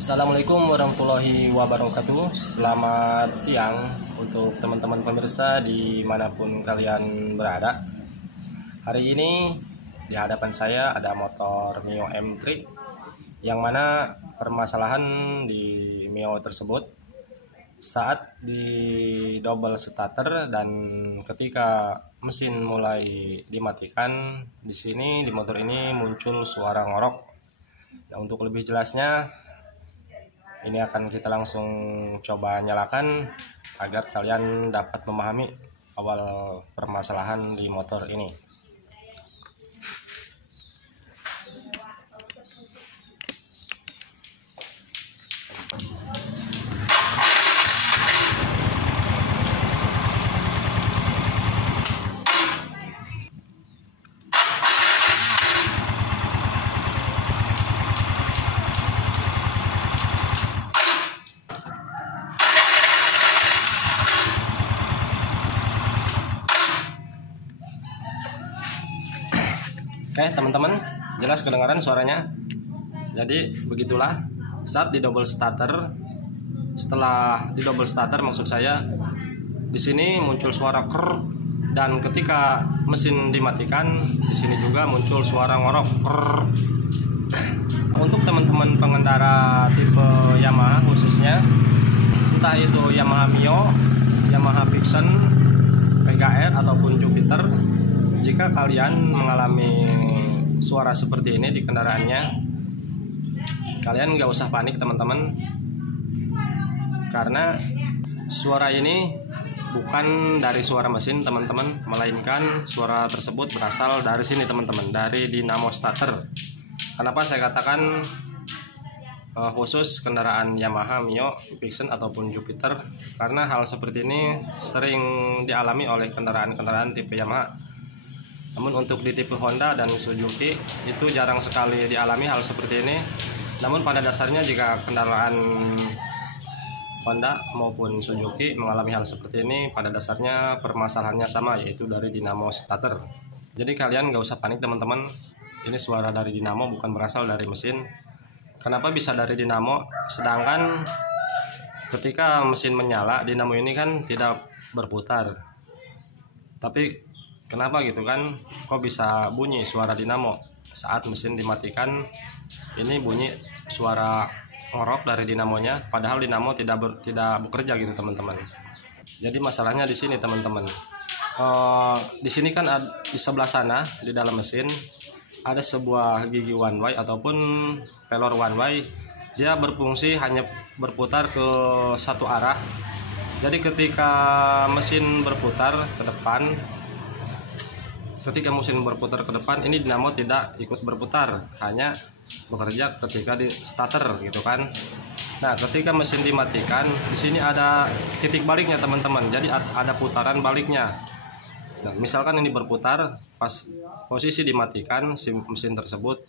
Assalamualaikum warahmatullahi wabarakatuh. Selamat siang untuk teman-teman pemirsa dimanapun kalian berada. Hari ini di hadapan saya ada motor Mio M3, yang mana permasalahan di Mio tersebut saat di double starter dan ketika mesin mulai dimatikan, di sini di motor ini muncul suara ngorok. Nah, untuk lebih jelasnya ini akan kita langsung coba nyalakan agar kalian dapat memahami awal permasalahan di motor ini. Oke teman-teman, jelas kedengaran suaranya. Jadi begitulah saat di double starter. Setelah di double starter maksud saya, di sini muncul suara ker, dan ketika mesin dimatikan di sini juga muncul suara ngorok ker. Untuk teman-teman pengendara tipe Yamaha khususnya, entah itu Yamaha Mio, Yamaha Vision, PGR ataupun Jupiter, jika kalian mengalami suara seperti ini di kendaraannya, kalian nggak usah panik teman-teman, karena suara ini bukan dari suara mesin teman-teman, melainkan suara tersebut berasal dari sini teman-teman, dari dinamo starter. Kenapa saya katakan khusus kendaraan Yamaha Mio, Vision ataupun Jupiter? Karena hal seperti ini sering dialami oleh kendaraan-kendaraan tipe Yamaha. Namun untuk di tipe Honda dan Suzuki itu jarang sekali dialami hal seperti ini. Namun pada dasarnya jika kendaraan Honda maupun Suzuki mengalami hal seperti ini, pada dasarnya permasalahannya sama, yaitu dari dinamo starter. Jadi kalian nggak usah panik teman-teman, ini suara dari dinamo bukan berasal dari mesin. Kenapa bisa dari dinamo? Sedangkan ketika mesin menyala, dinamo ini kan tidak berputar. Tapi kenapa gitu kan? Kok bisa bunyi suara dinamo saat mesin dimatikan? Ini bunyi suara ngorok dari dinamonya, padahal dinamo tidak bekerja gitu teman-teman. Jadi masalahnya di sini teman-teman. Di sini kan di sebelah sana di dalam mesin ada sebuah gigi one way ataupun pelor one way. Dia berfungsi hanya berputar ke satu arah. Jadi ketika mesin berputar ke depan, ini dinamo tidak ikut berputar, hanya bekerja ketika di starter gitu kan. Nah, ketika mesin dimatikan, di sini ada titik baliknya teman-teman. Jadi ada putaran baliknya. Nah, misalkan ini berputar pas posisi dimatikan si mesin tersebut,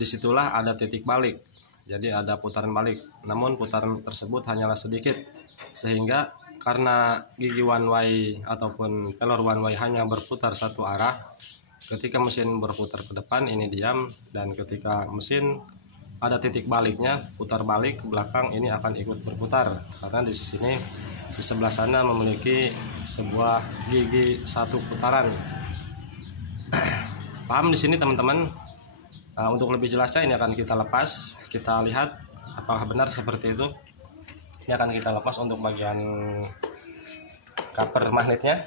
disitulah ada titik balik. Jadi ada putaran balik. Namun putaran tersebut hanyalah sedikit, sehingga karena gigi one way ataupun pelor one way hanya berputar satu arah, ketika mesin berputar ke depan ini diam, dan ketika mesin ada titik baliknya, putar balik ke belakang, ini akan ikut berputar. Karena di sini di sebelah sana memiliki sebuah gigi satu putaran. Paham di sini teman-teman? Untuk lebih jelasnya ini akan kita lepas, kita lihat apakah benar seperti itu. Ini akan kita lepas untuk bagian cover magnetnya.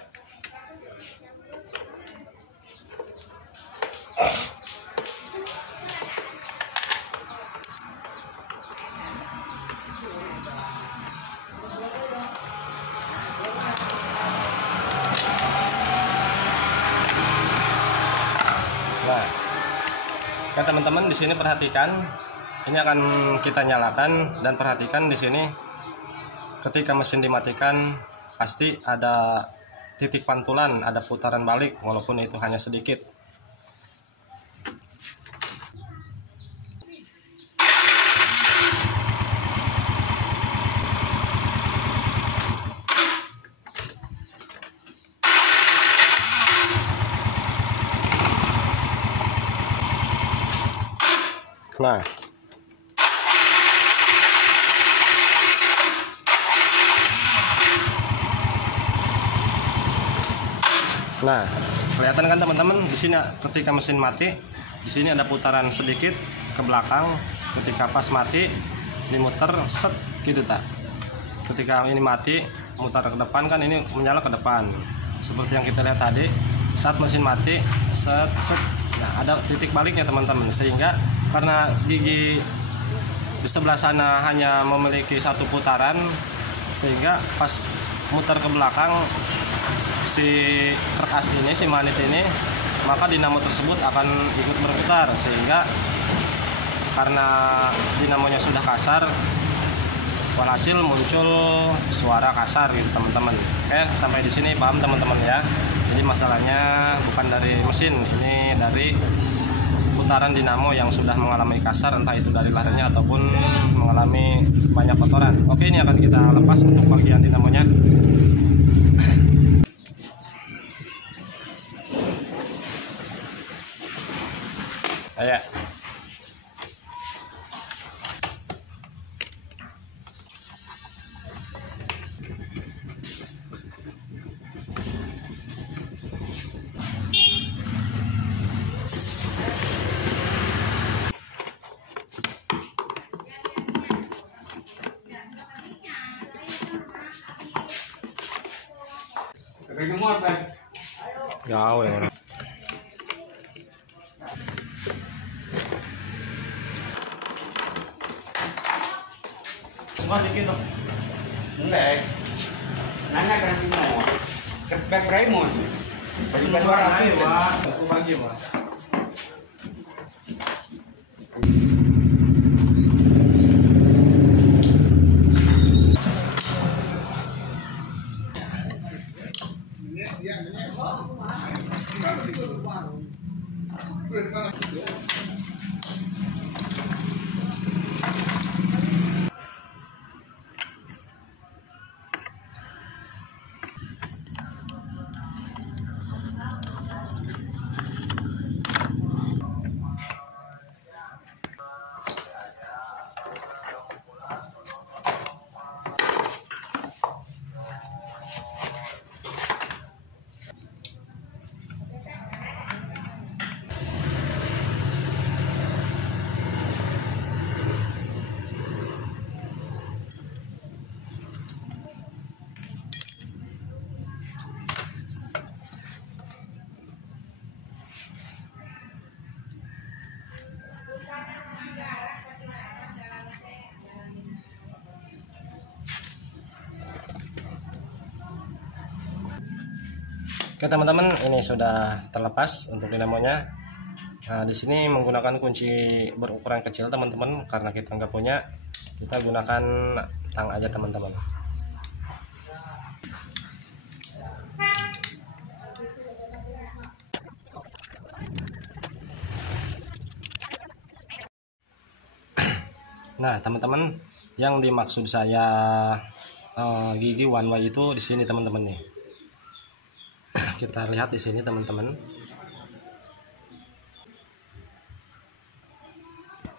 Nah, ya teman-teman, di sini perhatikan, ini akan kita nyalakan, dan perhatikan di sini ketika mesin dimatikan pasti ada titik pantulan, ada putaran balik walaupun itu hanya sedikit. Nah, Nah, kelihatan kan teman-teman, di sini ketika mesin mati, di sini ada putaran sedikit ke belakang. Ketika pas mati, dimuter set gitu tak. Ketika ini mati, mutar ke depan kan ini menyala ke depan. Seperti yang kita lihat tadi, saat mesin mati, set set. Nah, ada titik baliknya teman-teman, sehingga karena gigi di sebelah sana hanya memiliki satu putaran, sehingga pas muter ke belakang si kerkas ini, si magnet ini, maka dinamo tersebut akan ikut berputar, sehingga karena dinamonya sudah kasar, walhasil muncul suara kasar gitu teman-teman. Oke, sampai di sini paham teman-teman ya. Jadi masalahnya bukan dari mesin, ini dari putaran dinamo yang sudah mengalami kasar, entah itu dari lahirnya ataupun mengalami banyak kotoran. Oke, ini akan kita lepas untuk bagian dinamonya. Ayo. Gawe ya. Semua dikit dong. Enggak. Nanya kan semua. Kepek Raymond. Bagi suara aja, Pak. Masuk pagi, Pak. Oke teman-teman, ini sudah terlepas untuk dinamonya. Nah, di sini menggunakan kunci berukuran kecil teman-teman, karena kita nggak punya, kita gunakan tang aja teman-teman. Nah teman-teman, yang dimaksud saya gigi one way itu di sini teman-teman nih. Kita lihat di sini teman-teman.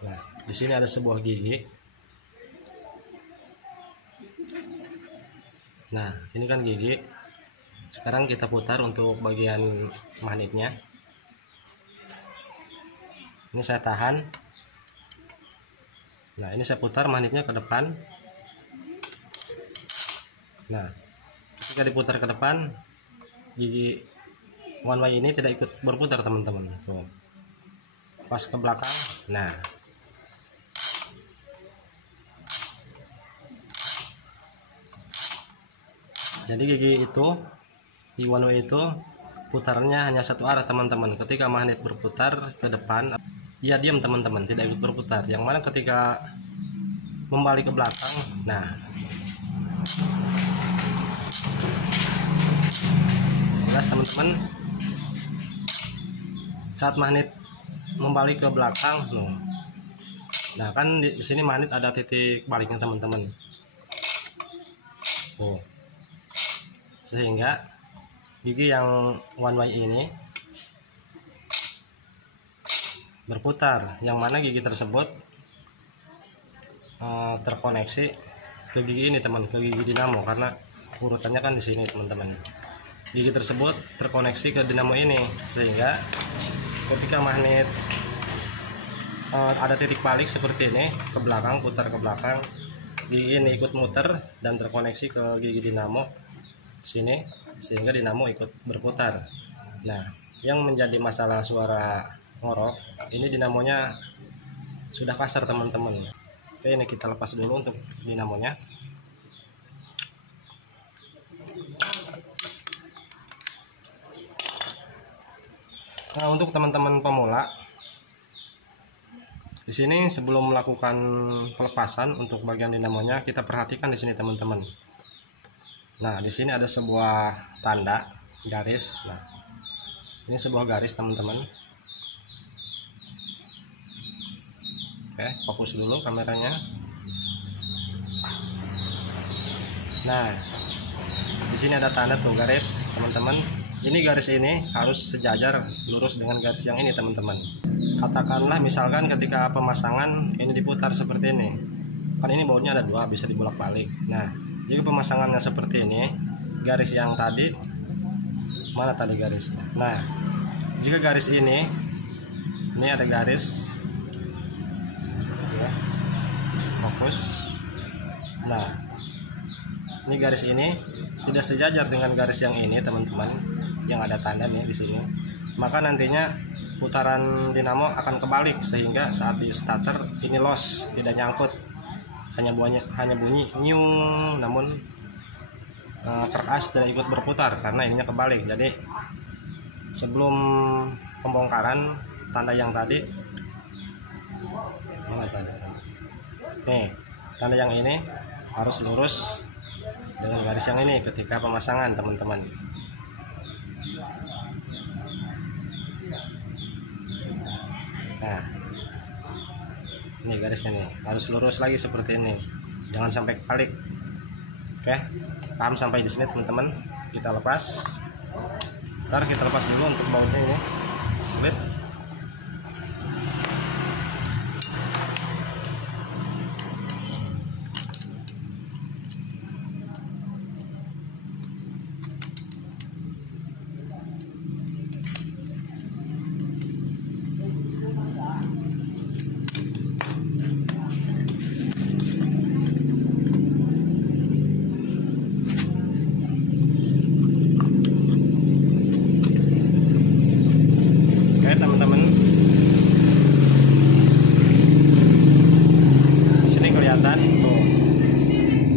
Nah, di sini ada sebuah gigi. Nah, ini kan gigi. Sekarang kita putar untuk bagian magnetnya. Ini saya tahan. Nah, ini saya putar magnetnya ke depan. Nah, ketika diputar ke depan, gigi one way ini tidak ikut berputar teman-teman. Tuh, pas ke belakang. Nah, jadi gigi itu, gigi one way itu putarannya hanya satu arah teman-teman. Ketika magnet berputar ke depan, dia diam teman-teman, tidak ikut berputar. Yang mana ketika membalik ke belakang, nah, jelas teman-teman, saat magnet membalik ke belakang, nah kan di sini magnet ada titik baliknya teman-teman. Sehingga gigi yang one way ini berputar, yang mana gigi tersebut terkoneksi ke gigi ini teman, ke gigi dinamo, karena urutannya kan di sini teman-teman. gigi tersebut terkoneksi ke dinamo ini, sehingga ketika magnet ada titik balik seperti ini ke belakang, putar ke belakang, gigi ini ikut muter dan terkoneksi ke gigi dinamo sini, sehingga dinamo ikut berputar. Nah, yang menjadi masalah suara ngorok ini dinamonya sudah kasar teman-teman. Oke, ini kita lepas dulu untuk dinamonya. Nah, untuk teman-teman pemula di sini sebelum melakukan pelepasan untuk bagian dinamonya, kita perhatikan di sini teman-teman. Nah, di sini ada sebuah tanda garis. Nah, ini sebuah garis teman-teman. Oke, fokus dulu kameranya. Nah, di sini ada tanda tuh garis teman-teman. Ini garis ini harus sejajar lurus dengan garis yang ini teman-teman. Katakanlah misalkan ketika pemasangan ini diputar seperti ini, kan ini bautnya ada dua, bisa dibolak-balik. Nah, jika pemasangannya seperti ini, garis yang tadi mana tadi garisnya? Nah, jika garis ini ada garis, ya, fokus. Nah, ini garis ini tidak sejajar dengan garis yang ini teman-teman, yang ada tanda nih di sini. Maka nantinya putaran dinamo akan kebalik, sehingga saat di starter ini loss, tidak nyangkut, hanya bunyi nyung, namun keras tidak ikut berputar karena ininya kebalik. Jadi sebelum pembongkaran tanda yang tadi, mana tadi? Nih, tanda yang ini harus lurus dengan garis yang ini ketika pemasangan teman-teman. Nah, ini garisnya nih harus lurus lagi seperti ini, jangan sampai kebalik. Oke, paham sampai di sini teman-teman? Kita lepas. Ntar kita lepas dulu untuk bautnya ini, sulit. Teman-teman, sini kelihatan tuh,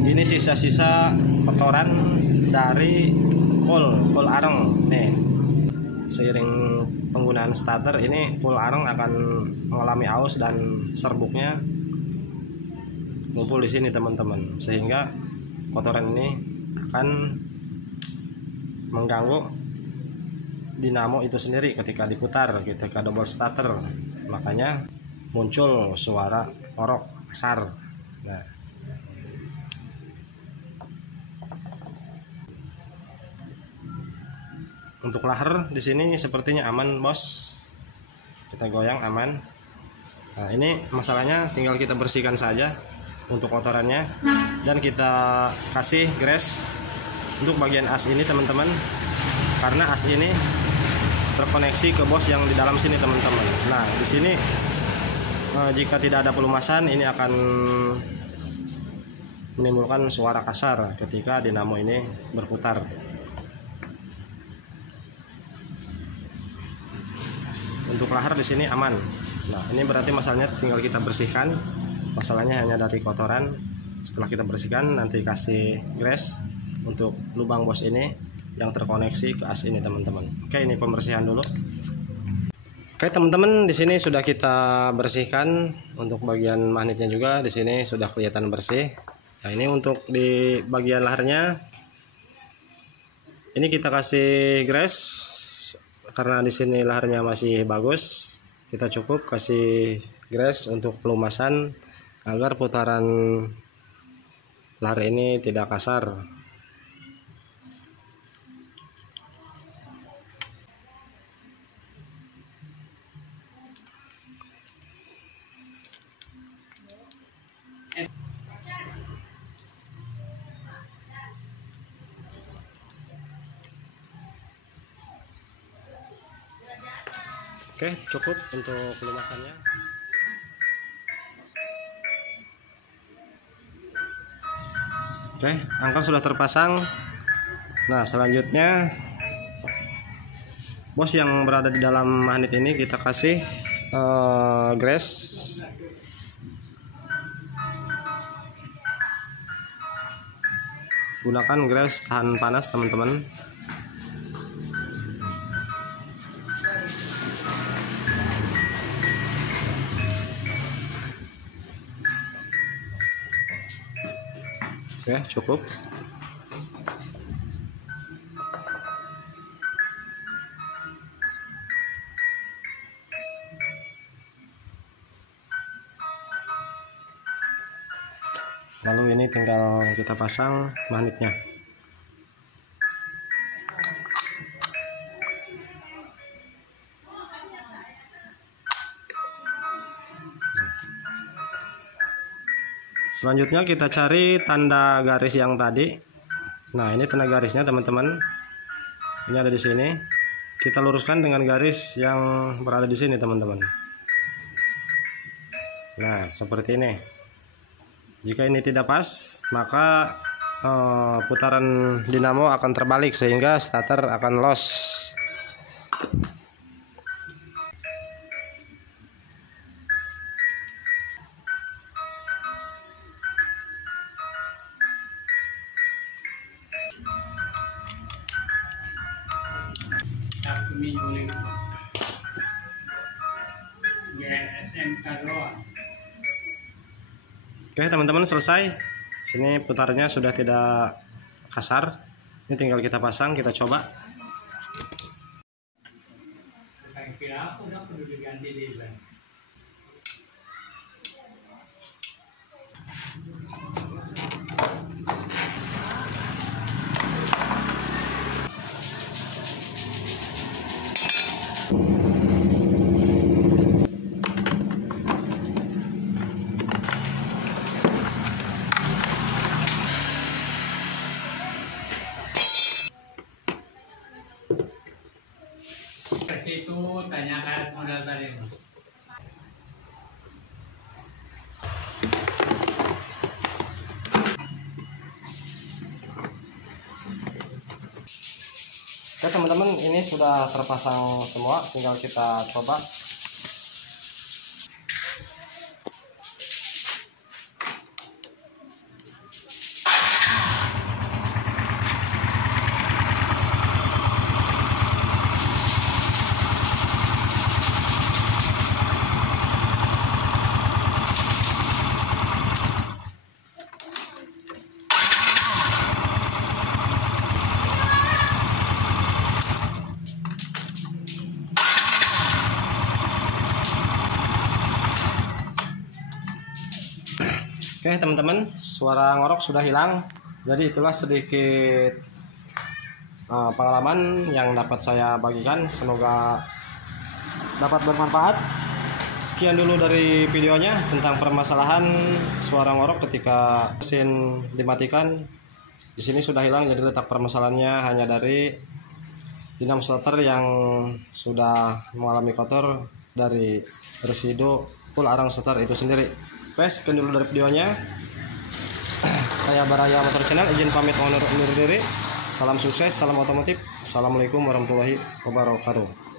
ini sisa-sisa kotoran dari full areng nih. Seiring penggunaan starter ini, full areng akan mengalami aus dan serbuknya ngumpul di sini teman-teman, sehingga kotoran ini akan mengganggu dinamo itu sendiri ketika diputar, ketika double starter, makanya muncul suara orok kasar. Nah, untuk lahar di sini sepertinya aman bos, kita goyang aman. Nah, ini masalahnya tinggal kita bersihkan saja untuk kotorannya, dan kita kasih grease untuk bagian as ini teman-teman, karena as ini terkoneksi ke bos yang di dalam sini teman-teman. Nah, di sini jika tidak ada pelumasan, ini akan menimbulkan suara kasar ketika dinamo ini berputar. Untuk lahar di sini aman. Nah, ini berarti masalahnya tinggal kita bersihkan. Masalahnya hanya dari kotoran. Setelah kita bersihkan, nanti kasih grease untuk lubang bos ini yang terkoneksi ke as ini teman-teman. Oke, ini pembersihan dulu. Oke teman-teman, di sini sudah kita bersihkan. Untuk bagian magnetnya juga di sini sudah kelihatan bersih. Nah, ini untuk di bagian laharnya, ini kita kasih grease karena di sini laharnya masih bagus. Kita cukup kasih grease untuk pelumasan agar putaran lahar ini tidak kasar. Oke, cukup untuk pelumasannya. Oke, angkor sudah terpasang. Nah, selanjutnya bos yang berada di dalam magnet ini kita kasih grease. Gunakan grease tahan panas, teman-teman. Oke, cukup. Lalu ini tinggal kita pasang magnetnya. Selanjutnya kita cari tanda garis yang tadi. Nah, ini tanda garisnya, teman-teman. Ini ada di sini. Kita luruskan dengan garis yang berada di sini, teman-teman. Nah, seperti ini. Jika ini tidak pas, maka putaran dinamo akan terbalik sehingga starter akan loss. Oke, teman-teman, selesai. Sini putarnya sudah tidak kasar. Ini tinggal kita pasang, kita coba. Itu tanyakan modal tadi. Oke, teman-teman, ini sudah terpasang semua, tinggal kita coba. Oke, teman-teman, suara ngorok sudah hilang. Jadi itulah sedikit pengalaman yang dapat saya bagikan. Semoga dapat bermanfaat. Sekian dulu dari videonya tentang permasalahan suara ngorok ketika mesin dimatikan. Di sini sudah hilang, jadi letak permasalahannya hanya dari dinamo starter yang sudah mengalami kotor dari residu full arang starter itu sendiri. Sekian dulu dari videonya. Saya Baraya Motor Channel, izin pamit undur diri. Salam sukses, salam otomotif. Assalamualaikum warahmatullahi wabarakatuh.